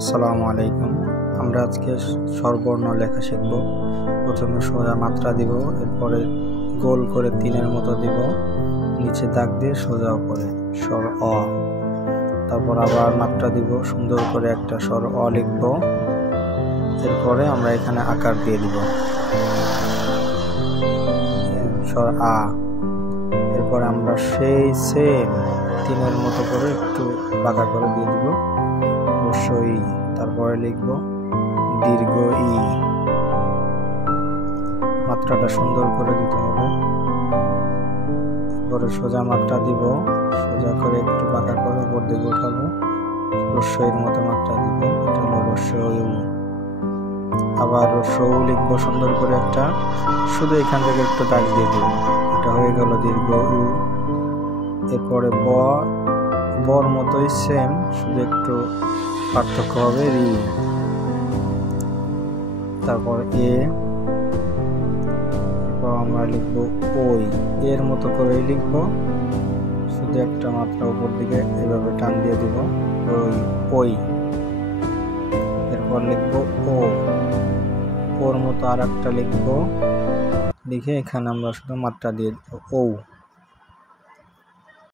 আসসালামু আলাইকুম। আমরা আজকে স্বরবর্ণ লেখা শিখব। প্রথমে সোজা মাত্রা দিব, এরপরে গোল করে তিনের মতো দিব, নিচে দাগ দিয়ে সোজা উপরে স্বর অ। তারপর আবার মাত্রা দিব, সুন্দর করে একটা স্বর অ লিখব। এরপরে আমরা এখানে আকার দিয়ে দিব স্বর আ। এরপরে আমরা সেই সেম তিনের মতো করে একটু বাঁকা করে দিয়ে দিব ই। তারপরে লিখব দীর্ঘ ই। মাত্রাটা সুন্দর করে দিতে হবে। এরপরে সোজা মাত্রা দিব, সোজা করে একটু বাঁকা করে উপর দিকে উঠাবো, রস্যইর মতো মাত্রা দিব। এটা হলো রস্যই। আবার রস্যই লিখবো সুন্দর করে একটা, শুধু এখান থেকে একটু দাগ দিয়ে দিব। এটা হয়ে গেল দীর্ঘ উ। এরপরে বর মতোই সেম, শুধু একটু পার্থক্য হবে রি। তারপর এ। এরপর আমরা লিখব ওই, এর মতো করে লিখব, শুধু একটা মাত্রা উপর দিকে এভাবে টান দিয়ে দিব ওই। এরপর লিখব ও, ওর মতো আর একটা লিখব, লিখে এখানে আমরা শুধু মাত্রা দিয়ে দেব ও।